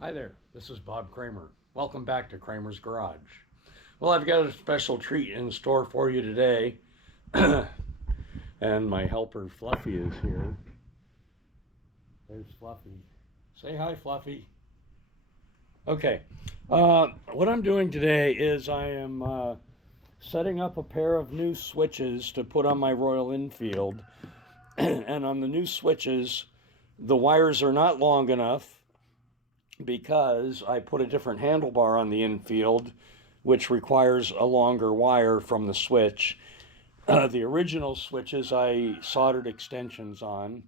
Hi there, this is Bob Kramer. Welcome back to Kramer's Garage. Well, I've got a special treat in store for you today, and my helper Fluffy is here. There's Fluffy. Say hi, Fluffy. Okay, what I'm doing today is I am setting up a pair of new switches to put on my Royal Enfield, and on the new switches, the wires are not long enough because I put a different handlebar on the infield, which requires a longer wire from the switch. The original switches I soldered extensions on,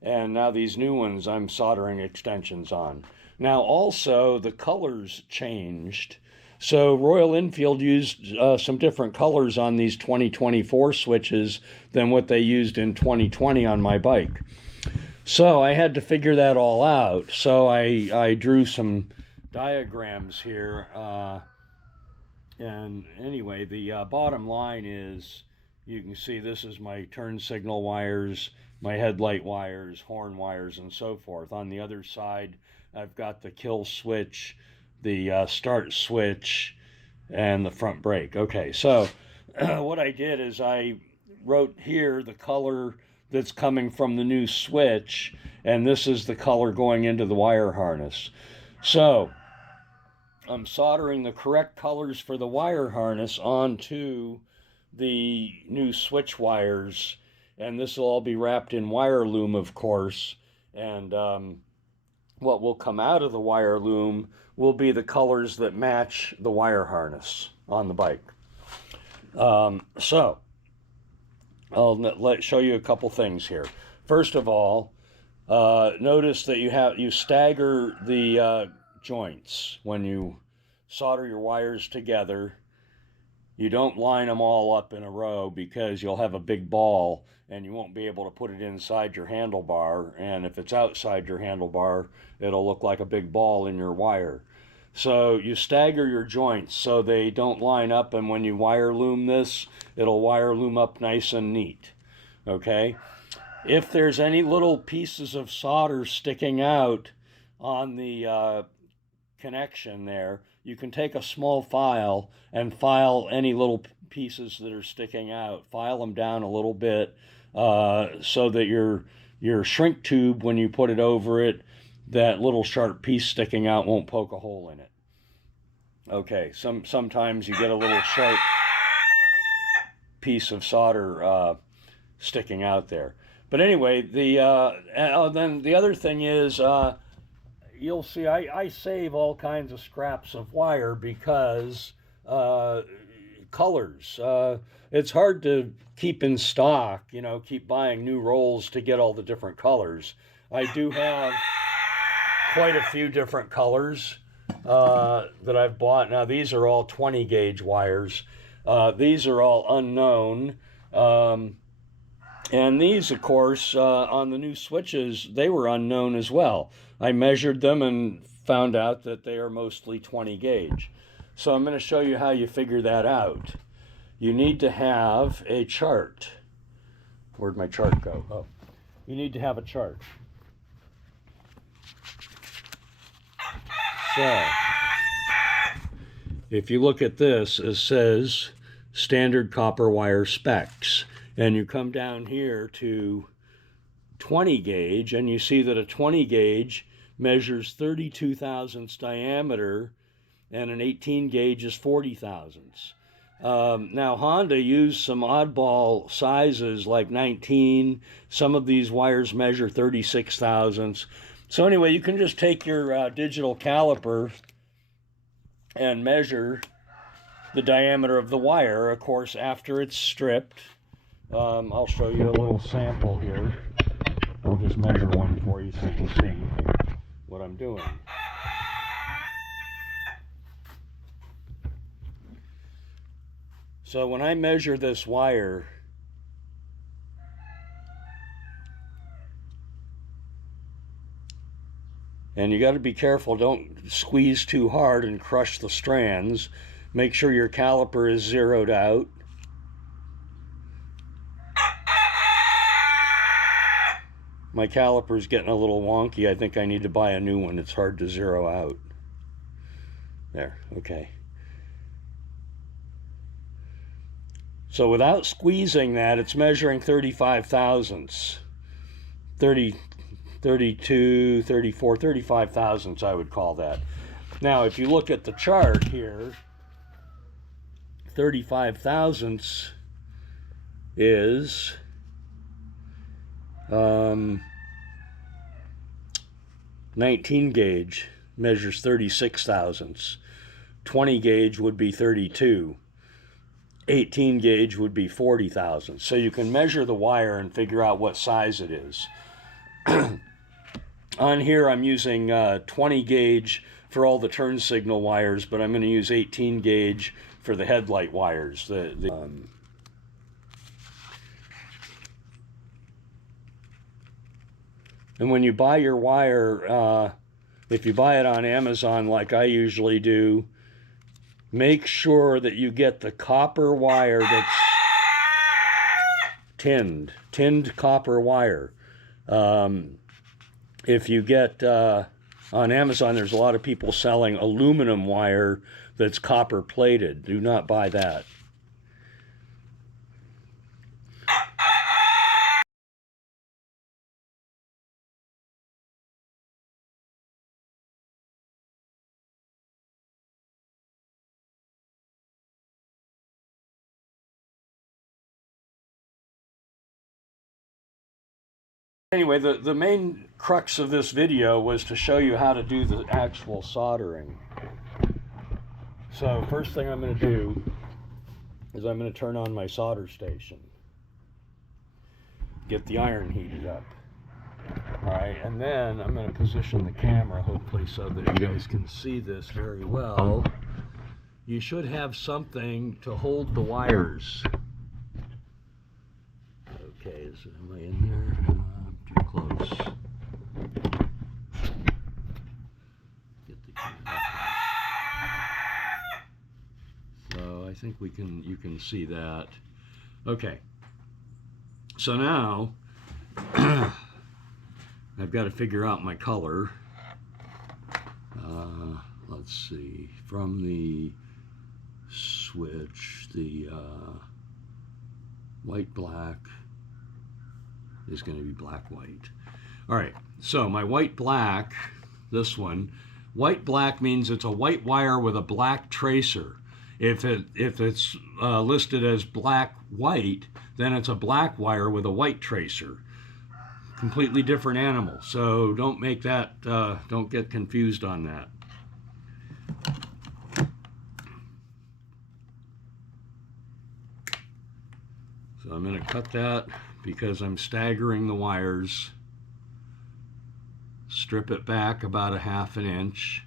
and now these new ones I'm soldering extensions on. Now, also, the colors changed. So, Royal Enfield used some different colors on these 2024 switches than what they used in 2020 on my bike. So I had to figure that all out. So I drew some diagrams here. And anyway, the bottom line is you can see this is my turn signal wires, my headlight wires, horn wires, and so forth. On the other side, I've got the kill switch, the start switch, and the front brake. Okay, so what I did is I wrote here the color that's coming from the new switch, and this is the color going into the wire harness. So I'm soldering the correct colors for the wire harness onto the new switch wires, and this will all be wrapped in wire loom, of course, and what will come out of the wire loom will be the colors that match the wire harness on the bike. So I'll show you a couple things here. First of all, notice that you stagger the joints when you solder your wires together. You don't line them all up in a row because you'll have a big ball and you won't be able to put it inside your handlebar. And if it's outside your handlebar, it'll look like a big ball in your wire. So you stagger your joints so they don't line up, and when you wire loom this, it'll wire loom up nice and neat. Okay? If there's any little pieces of solder sticking out on the connection there, you can take a small file and file any little pieces that are sticking out. File them down a little bit so that your shrink tube, when you put it over it, that little sharp piece sticking out won't poke a hole in it. Okay, sometimes you get a little sharp piece of solder sticking out there. But anyway, then the other thing is you'll see I save all kinds of scraps of wire because colors. It's hard to keep in stock, keep buying new rolls to get all the different colors. I do have quite a few different colors that I've bought. Now, these are all 20 gauge wires. These are all unknown. And these, of course, on the new switches, they were unknown as well. I measured them and found out that they are mostly 20 gauge. So I'm going to show you how you figure that out. You need to have a chart. Where'd my chart go? Oh, you need to have a chart. So, if you look at this, it says standard copper wire specs. And you come down here to 20 gauge, and you see that a 20 gauge measures 32 thousandths diameter, and an 18 gauge is 40 thousandths. Now, Honda used some oddball sizes like 19. Some of these wires measure 36 thousandths. So anyway, you can just take your digital caliper and measure the diameter of the wire, of course, after it's stripped. I'll show you a little sample here. I'll just measure one for you so you can see what I'm doing. So when I measure this wire, and you got to be careful, don't squeeze too hard and crush the strands. Make sure your caliper is zeroed out. My caliper's getting a little wonky. I think I need to buy a new one. It's hard to zero out. There, okay. So without squeezing that, it's measuring 35 thousandths. 30, 32, 34, 35 thousandths, I would call that. Now, if you look at the chart here, 35 thousandths is 19 gauge, measures 36 thousandths. 20 gauge would be 32. 18 gauge would be 40 thousandths. So you can measure the wire and figure out what size it is. On here I'm using 20 gauge for all the turn signal wires, but I'm going to use 18 gauge for the headlight wires. And when you buy your wire, if you buy it on Amazon like I usually do, make sure that you get the copper wire that's tinned copper wire. If you get on Amazon, there's a lot of people selling aluminum wire that's copper plated. Do not buy that. Anyway, the main crux of this video was to show you how to do the actual soldering. So first thing I'm going to do is I'm going to turn on my solder station. Get the iron heated up. Alright, and then I'm going to position the camera hopefully so that you guys can see this very well. You should have something to hold the wires. Okay, am I in there? Too close. Get the camera. So I think you can see that. Okay. So now I've got to figure out my color. Let's see. From the switch, the white black is going to be black white. All right, so my white black, this one, white black means it's a white wire with a black tracer. If it's listed as black white, then it's a black wire with a white tracer. Completely different animal. So don't make that, don't get confused on that. So I'm going to cut that because I'm staggering the wires. Strip it back about 1/2 inch.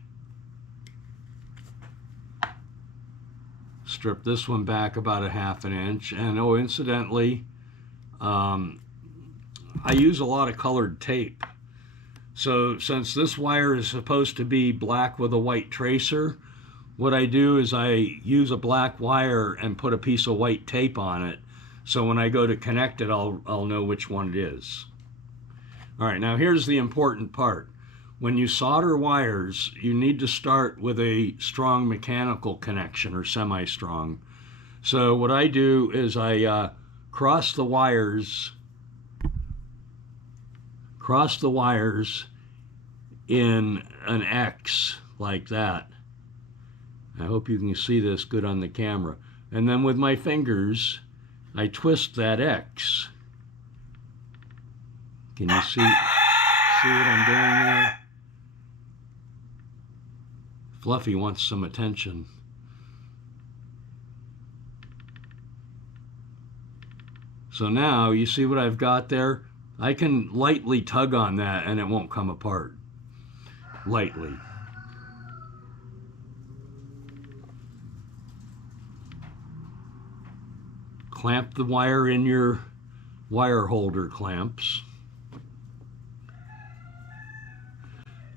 Strip this one back about 1/2 inch. And oh, incidentally, I use a lot of colored tape. So since this wire is supposed to be black with a white tracer, what I do is I use a black wire and put a piece of white tape on it. So when I go to connect it, I'll know which one it is. All right, now here's the important part. When you solder wires, you need to start with a strong mechanical connection or semi-strong. So what I do is I cross the wires in an X like that. I hope you can see this good on the camera. And then with my fingers, I twist that X. Can you see what I'm doing there? Fluffy wants some attention. So now, you see what I've got there? I can lightly tug on that and it won't come apart. Lightly. Clamp the wire in your wire holder clamps.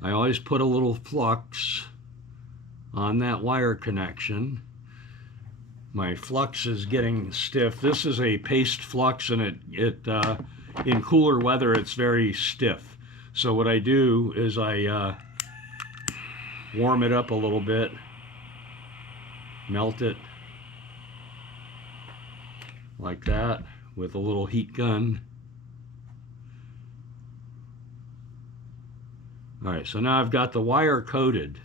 I always put a little flux on that wire connection. My flux is getting stiff. This is a paste flux and in cooler weather it's very stiff. So what I do is I warm it up a little bit, melt it like that with a little heat gun. Alright, so now I've got the wire coated.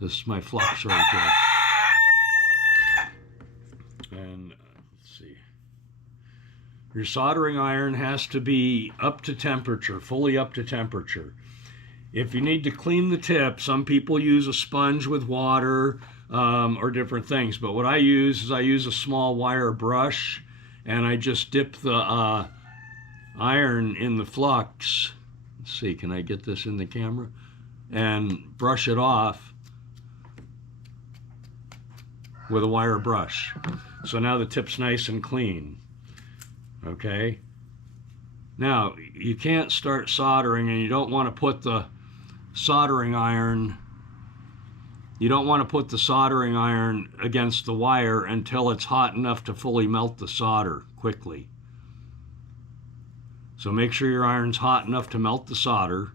This is my flux right there. And let's see. Your soldering iron has to be up to temperature, fully up to temperature. If you need to clean the tip, some people use a sponge with water or different things. But what I use is I use a small wire brush and I just dip the iron in the flux. Let's see, can I get this in the camera? And brush it off with a wire brush. So now the tip's nice and clean. Okay? Now, you can't start soldering and you don't want to put the soldering iron against the wire until it's hot enough to fully melt the solder quickly. So make sure your iron's hot enough to melt the solder,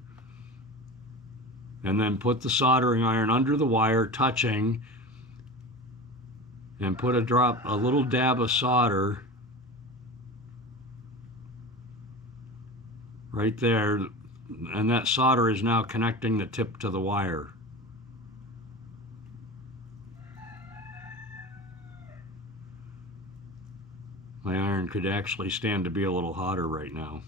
and then put the soldering iron under the wire touching, and put a little dab of solder right there, and that solder is now connecting the tip to the wire. My iron could actually stand to be a little hotter right now.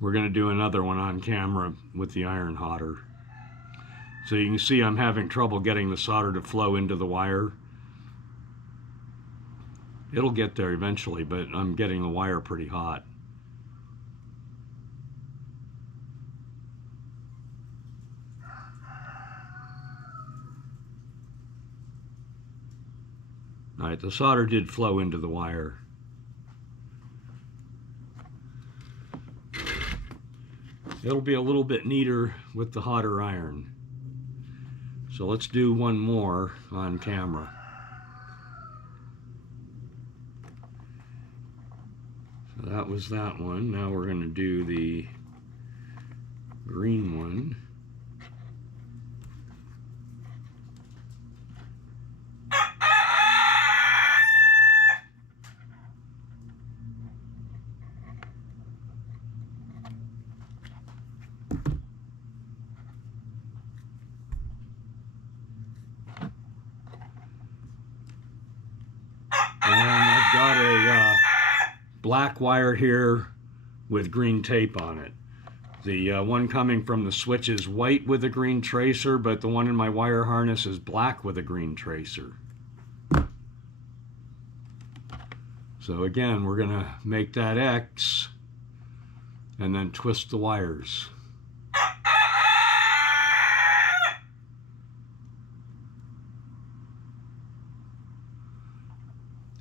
We're going to do another one on camera with the iron hotter. So you can see I'm having trouble getting the solder to flow into the wire. It'll get there eventually, but I'm getting the wire pretty hot. All right, the solder did flow into the wire. It'll be a little bit neater with the hotter iron. So let's do one more on camera. So that was that one. Now we're going to do the green one. Black wire here with green tape on it. The one coming from the switch is white with a green tracer, but the one in my wire harness is black with a green tracer. So again, we're going to make that X and then twist the wires.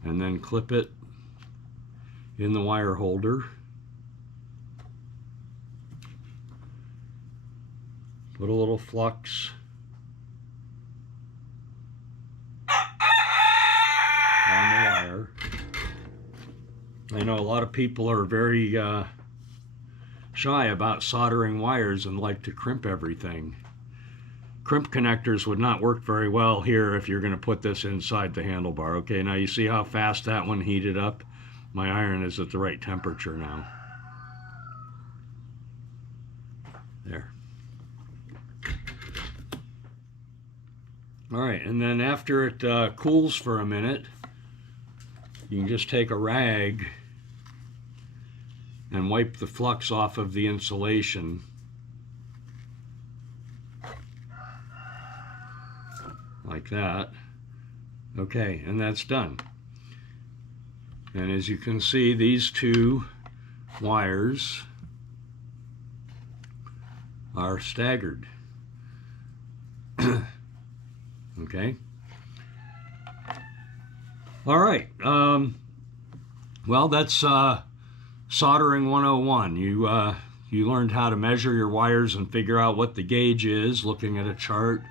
And then clip it in the wire holder. Put a little flux on the wire. I know a lot of people are very shy about soldering wires and like to crimp everything. Crimp connectors would not work very well here if you're going to put this inside the handlebar. Okay, now you see how fast that one heated up? My iron is at the right temperature now. There. All right, and then after it cools for a minute, you can just take a rag and wipe the flux off of the insulation. Like that. Okay, and that's done. And as you can see, these two wires are staggered. Okay. All right. Well, that's soldering 101. You learned how to measure your wires and figure out what the gauge is looking at a chart.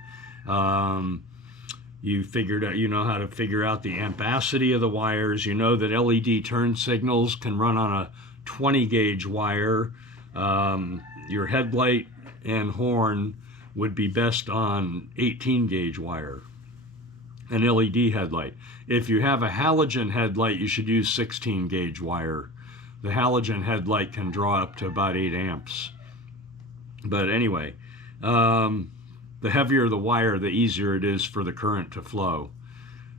You figured out, you know how to figure out the ampacity of the wires. You know that LED turn signals can run on a 20 gauge wire. Your headlight and horn would be best on 18 gauge wire, an LED headlight. If you have a halogen headlight, you should use 16 gauge wire. The halogen headlight can draw up to about 8 amps. But anyway, the heavier the wire, the easier it is for the current to flow,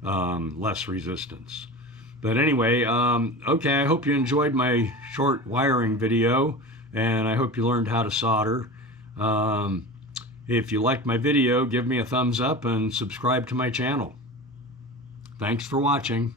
less resistance. But anyway, okay, I hope you enjoyed my short wiring video, and I hope you learned how to solder. If you liked my video, give me a thumbs up and subscribe to my channel. Thanks for watching.